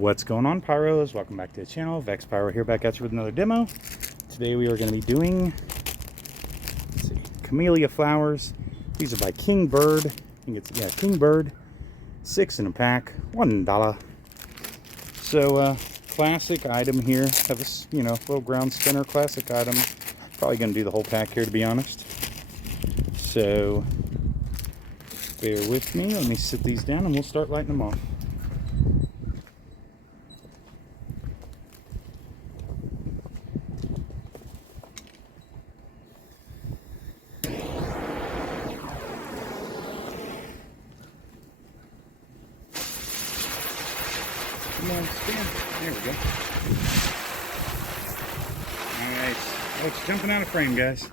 What's going on, Pyros? Welcome back to the channel. Vex Pyro here, back at you with another demo. Today we are going to be doing, let's see, Camellia flowers. These are by King Bird. I think it's, King Bird. 6 in a pack, $1. So, classic item here. Have a, little ground spinner, classic item. Probably going to do the whole pack here, to be honest. So, bear with me. Let me sit these down and we'll start lighting them off. Come on, stand. There we go. Nice. Oh, it's jumping out of frame, guys.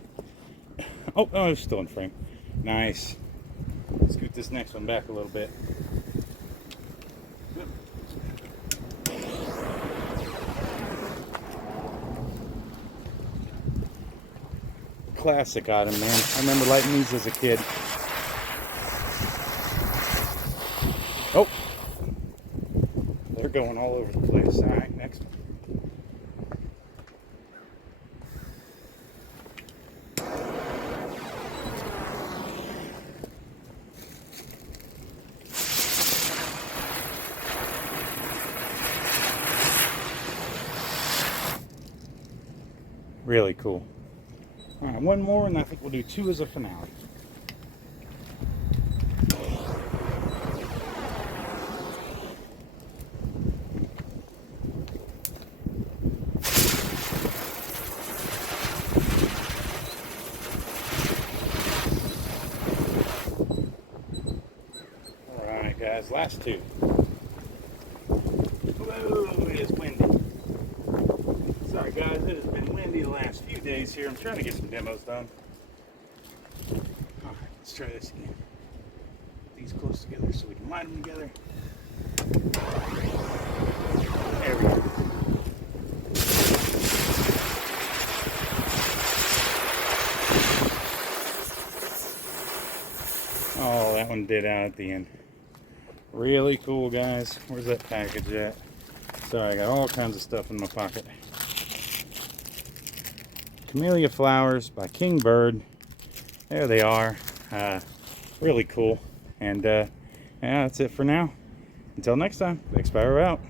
Oh, it's still in frame. Nice. Scoot this next one back a little bit. Classic item, man. I remember lighting these as a kid. Oh! They're going all over the place. All right, next one. Really cool. All right, one more, and I think we'll do 2 as a finale. All right, guys, last 2. Whoa, it is windy. Sorry guys, it has been windy the last few days here. I'm trying to get some demos done. Alright, let's try this again. Put these close together so we can line them together. There we go. Oh, that one did out at the end. Really cool, guys. Where's that package at? Sorry, I got all kinds of stuff in my pocket. Camellia flowers by King Bird. There they are. Really cool. And yeah, that's it for now. Until next time, Vex Pyro out.